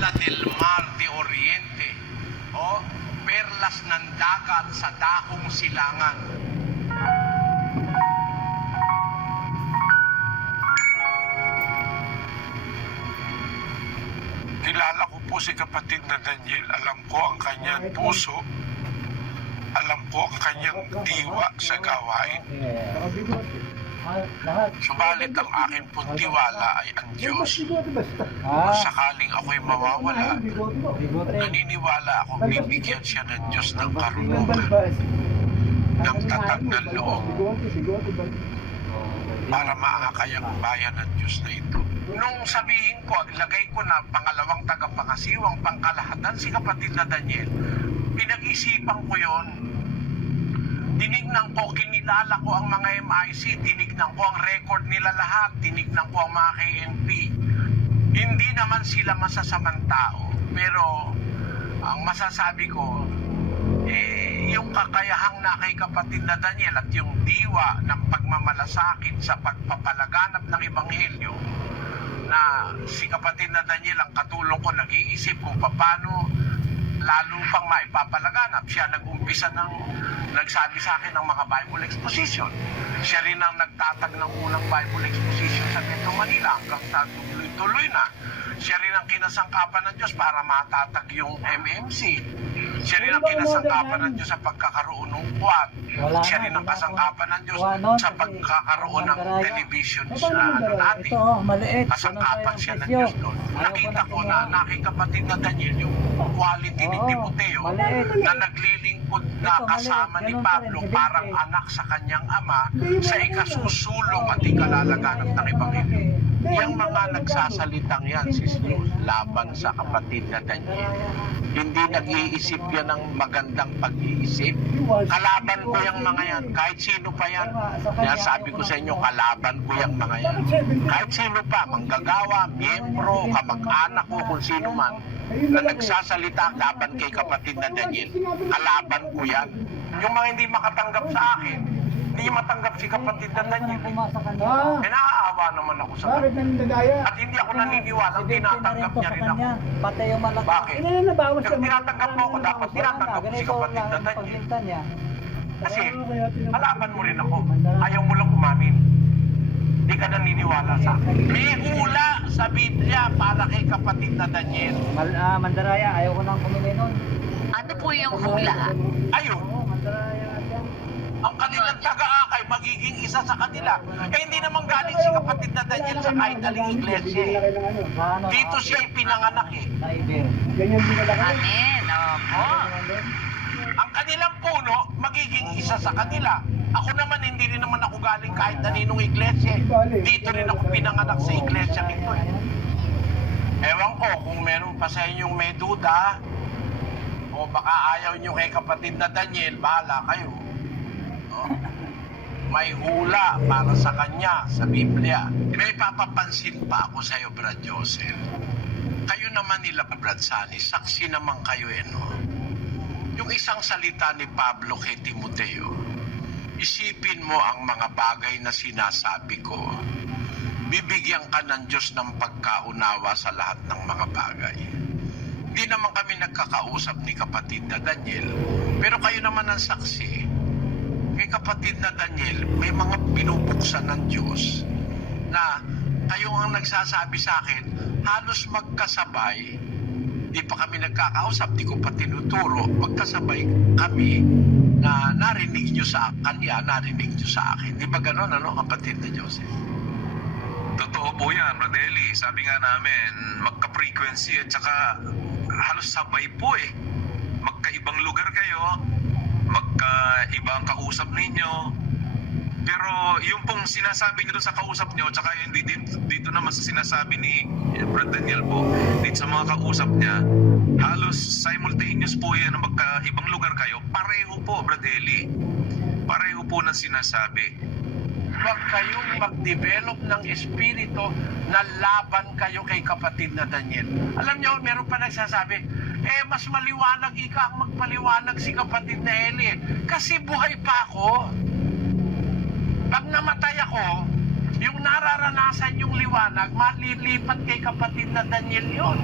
Perla del Mar de Oriente o perlas ng dagat sa dahong silangan. Kilala ko po si kapatid na Daniel. Alam ko ang kanyang puso. Alam ko ang kanyang diwa sa gawain. Subalit ang aking pong tiwala ay ang Diyos. Kung sakaling ako'y mawawala, naniniwala akong bibigyan siya ng Diyos ng karunungan, ng tatag ng loob, para maakay ang bayan ng Diyos na ito. Nung sabihin ko, ilagay ko na pangalawang tagapangasiwang pangkalahatan si kapatid na Daniel, pinag-isipan ko yon. Tinignan ko, kinilala ko ang mga MIC, tinignan ko ang record nila lahat, tinignan ko ang mga KNP. Hindi naman sila masasamang tao, pero ang masasabi ko, yung kakayahang na kay kapatid na Daniel at yung diwa ng pagmamalasakit sa pagpapalaganap ng Ebanghelyo, na si kapatid na Daniel ang katulong ko nag-iisip kung paano lalo pang maipapalaganap. Siya nag-umpisa ng nagsabi sa akin ng mga Bible exposition. Siya rin ang nagtatag ng unang Bible exposition sa Metro Manila hanggang sa tuloy-tuloy na. Siya rin ang kinasangkapan ng Diyos para matatag yung MMC. Siya rin ang kinasangkapan ng Diyos sa pagkakaroon ng quad. Siya rin ang kasangkapan ng Diyos sa pagkakaroon ng television sa natin. Kasangkapan siya ng Diyos doon. Nakita ko na aking kapatid na Daniel yung quality ni Timoteo na naglilingkod na kasama ni Pablo parang anak sa kanyang ama sa ikasusulong at ikalalaganap ng Ebanghelyo. Yung mga nagsasalitang yan, sis Luz, laban sa kapatid na Daniel. Hindi nag-iisip yan ng magandang pag-iisip. Kalaban ko yung mga yan. Kahit sino pa yan. Kaya sabi ko sa inyo, kalaban ko yung mga yan. Kahit sino pa, manggagawa, miyembro, kamag-anak ko, kung sino man, na nagsasalita laban kay kapatid na Daniel, kalaban ko yan. Yung mga hindi makatanggap sa akin, hindi matanggap si kapatid na Daniel. Naaawa naman ako sa kanya. At hindi ako naniniwala, tinatanggap niya rin ako. Bakit? Kung tinatanggap mo ako, dapat tinatanggap mo si kapatid na Daniel. Kasi, alaban mo rin ako. Ayaw mo lang umamin. Hindi ka naniniwala sa akin. May hula sa Biblia para kay kapatid na Daniel. Mandaraya, ayaw ko nang kumili nun. Ano po yung hula? Ayun. Ang kanilang taga-akay magiging isa sa kanila. Hindi naman galing si kapatid na Daniel sa kahit aling iglesia. Dito siya ipinanganak eh. Amen. Opo. Ang kanilang puno magiging isa sa kanila. Ako naman hindi rin naman ako galing kahit naninong iglesia. Dito rin ako pinanganak sa iglesia nito eh. Ewan ko kung meron pa sa inyong may duda o baka ayaw nyo kay kapatid na Daniel, bahala kayo. May hula para sa kanya sa Biblia. May papapansin pa ako sa iyo, Brad Joseph. Kayo naman nila, Brad Sani, saksi naman kayo no? Yung isang salita ni Pablo kay Timoteo, isipin mo ang mga bagay na sinasabi ko. Bibigyan ka ng Diyos ng pagkaunawa sa lahat ng mga bagay. Hindi naman kami nagkakausap ni kapatid na Daniel, pero kayo naman ang saksi. Kay kapatid na Daniel, may mga binubuksan ng Diyos na kayo ang nagsasabi sa akin, halos magkasabay, di pa kami nagkakausap, di ko pa tinuturo, magkasabay kami na narinig nyo sa kanya, narinig nyo sa akin. Di ba gano'n, ano, kapatid na Joseph? Totoo po yan, Rodeli. Sabi nga namin, magka-frequency at saka halos sabay po eh. Magkaibang lugar kayo, magkaiba ang kausap ninyo. Pero yung pong sinasabi niyo sa kausap niyo, tsaka yung dito naman sa sinasabi ni Brad Daniel po, dito sa mga kausap niya, halos simultaneous po yan na magkaibang lugar kayo. Pareho po, Brad Eli. Pareho po ng sinasabi. Huwag kayong mag-develop ng espiritu na laban kayo kay kapatid na Daniel. Alam niyo, meron pa nagsasabi, mas maliwanag ika ang magpaliwanag si kapatid na Eli. Kasi buhay pa ako. Pag namatay ako, Yung nararanasan yung liwanag, malilipat kay kapatid na Daniel yon.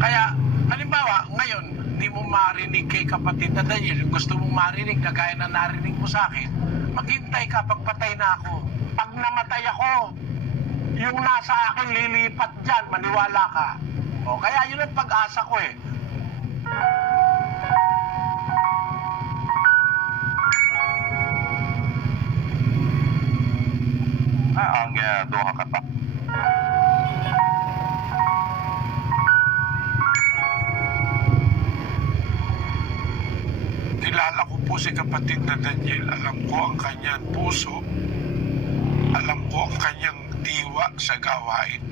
Kaya, halimbawa, ngayon, hindi mo marinig kay kapatid na Daniel, yung gusto mong marinig na gaya na narinig mo sa akin, maghintay ka, pagpatay na ako. Pag namatay ako, yung nasa akin lilipat dyan, maniwala ka. O, kaya yun ang pag-asa ko eh. Ang duha ka kata. Kilala ko po si kapatid na Daniel. Alam ko ang kanyang puso. Alam ko ang kanyang diwa sa gawain.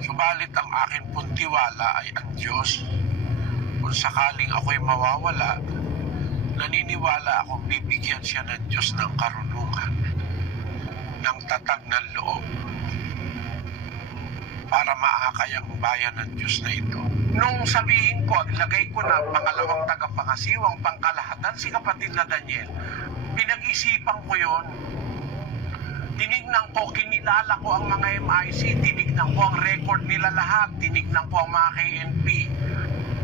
Subalit ang akin pong tiwala ay ang Diyos. Kung sakaling ako'y mawawala, naniniwala akong bibigyan siya ng Diyos ng karunungan, ng tatag ng loob, para maakay ang bayan ng Diyos na ito. Nung sabihin ko, ilagay ko na pangalawang tagapangasiwang pangkalahatan si kapatid na Daniel, pinag-isipan ko yon. Tinignan ko, kinilala ko ang mga MIC, tinignan ko ang record nila lahat, tinignan ko ang mga KNP.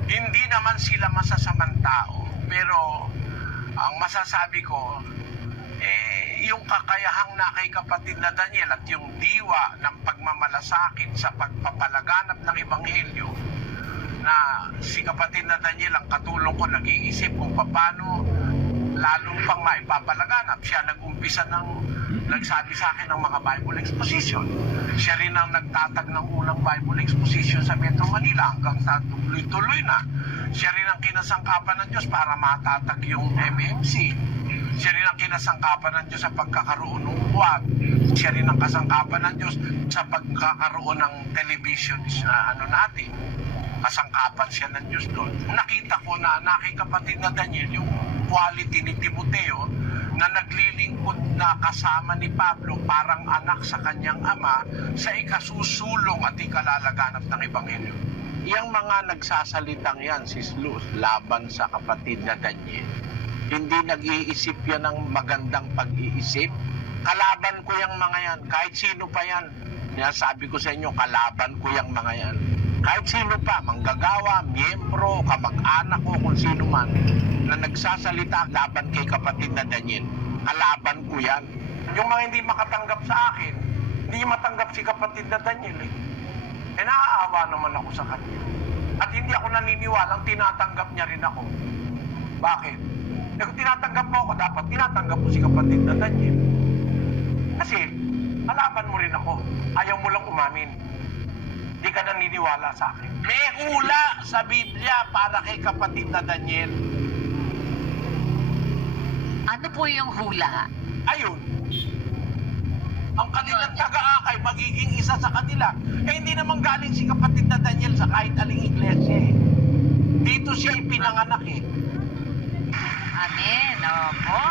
Hindi naman sila masasamang tao, pero ang masasabi ko, yung kakayahang na kay kapatid na Daniel at yung diwa ng pagmamalasakit sa pagpapalaganap ng Ebanghelyo, na si kapatid na Daniel ang katulong ko, nag-iisip kung paano lalong pang maipapalaganap. Siya nag-umpisa nagsabi sa akin ng mga Bible exposition. Siya rin ang nagtatag ng unang Bible exposition sa Metro Manila hanggang sa tuloy-tuloy na. Siya rin ang kinasangkapan ng Diyos para matatag yung MMC. Siya rin ang kinasangkapan ng Diyos sa pagkakaroon ng buwan. Siya rin ang kasangkapan ng Diyos sa pagkakaroon ng television natin. Kasangkapan siya ng Diyos doon. Nakita ko na kay kapatid na Daniel yung quality ni Timoteo na naglilingkod na kasama ni Pablo parang anak sa kanyang ama sa ikasusulong at ikalalaganap ng Ebanghelyo. Yang mga nagsasalitang yan, Sis Luz, laban sa kapatid na Daniel, hindi nag-iisip yan ng magandang pag-iisip. Kalaban ko yung mga yan, kahit sino pa yan. Sabi ko sa inyo, kalaban ko yung mga yan. Kahit sino pa, manggagawa, miyembro, kamag-anak ko, kung sino man, na nagsasalita laban kay kapatid na Daniel, kalaban ko yan. Yung mga hindi makatanggap sa akin, hindi matanggap si kapatid na Daniel eh. Naaawa naman ako sa kanya. At hindi ako naniniwalang tinatanggap niya rin ako. Bakit? Kung tinatanggap mo ako, dapat tinatanggap mo si kapatid na Daniel. Kasi, kalaban mo rin ako. Ayaw mo lang umamin. Di ka naniniwala sa akin. May hula sa Biblia para kay kapatid na Daniel. Ano po yung hula? Ayun. Ang kanilang taga-akay magiging isa sa kanila. Hindi naman galing si kapatid na Daniel sa kahit aling iglesia eh. Dito siya ipinanganak eh. Amen. Opo.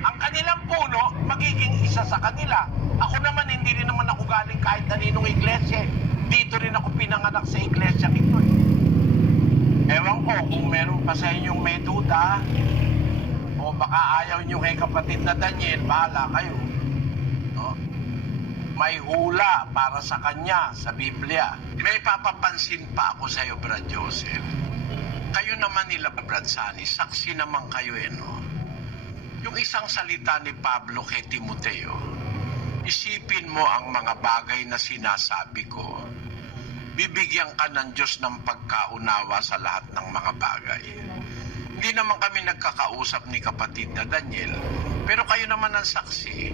Ang kanilang puno magiging isa sa kanila. Ako naman, hindi rin naman ako galing kahit aninong iglesia. Dito rin ako pinanganak sa iglesia ito. Ewan ko kung meron pa sa inyong may duda o baka ayaw nyo kay kapatid na Daniel, bahala kayo. No? May hula para sa kanya sa Biblia. May papapansin pa ako sa iyo, Brad Joseph. Kayo naman nila, Brad Sani, saksi naman kayo no? Yung isang salita ni Pablo kay Timoteo, isipin mo ang mga bagay na sinasabi ko. Bibigyan ka ng Diyos ng pagkaunawa sa lahat ng mga bagay. Hindi naman kami nagkakausap ni kapatid na Daniel, pero kayo naman ang saksi.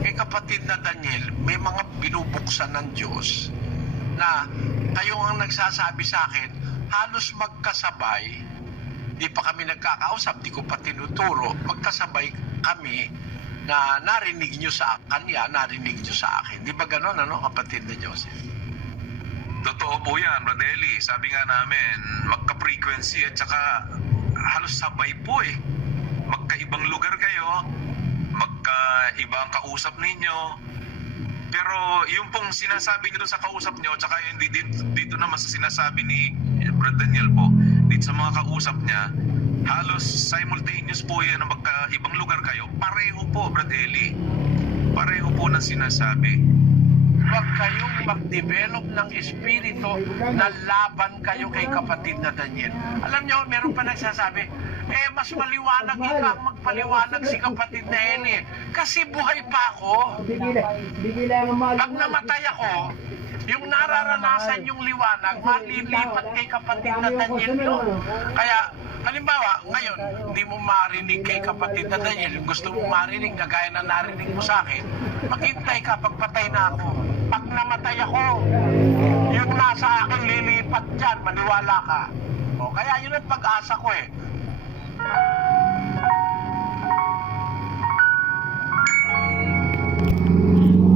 Kay kapatid na Daniel, may mga binubuksan ng Diyos na kayo ang nagsasabi sa akin, halos magkasabay. Di pa kami nagkakausap, di ko pa tinuturo, magkasabay kami na narinig nyo sa kanya, narinig nyo sa akin. Di ba ganon, kapatid na Joseph? Totoo po yan, Rodeli. Sabi nga namin, magka-frequency at saka halos sabay po eh. Magkaibang lugar kayo, magkaibang kausap ninyo. Pero yung pong sinasabi nyo sa kausap nyo, tsaka yung dito naman sa sinasabi ni Brad Daniel po, dito sa mga kausap niya, halos simultaneous po yan na magkaibang lugar kayo. Pareho po, Brad Eli. pareho po ng sinasabi. Huwag kayong mag-develop ng espiritu na laban kayo kay kapatid na Daniel. Alam nyo, meron pa nagsasabi, mas maliwanag ikaw magpaliwanag si kapatid na Eli. Kasi buhay pa ako. Pag namatay ako, yung nararanasan yung liwanag, malilipat kay kapatid na Daniel yun. Kaya, halimbawa, ngayon, hindi mo marinig kay kapatid na Daniel, yung gusto mo marinig na gaya na narinig mo sa akin, maghintay ka, pagpatay na ako. Pag namatay ako, yung nasa akin lilipat dyan, maniwala ka. O, kaya yun ang pag-asa ko eh.